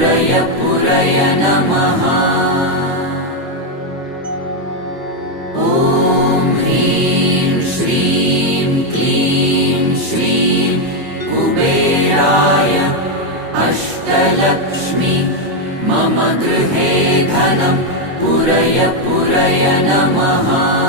पुरय पुरय नमः। ॐ ह्रीं श्रीं क्लीं श्रीं कुबेराय अष्टलक्ष्मी मम गृहे धनं पुरय पुरय नमः।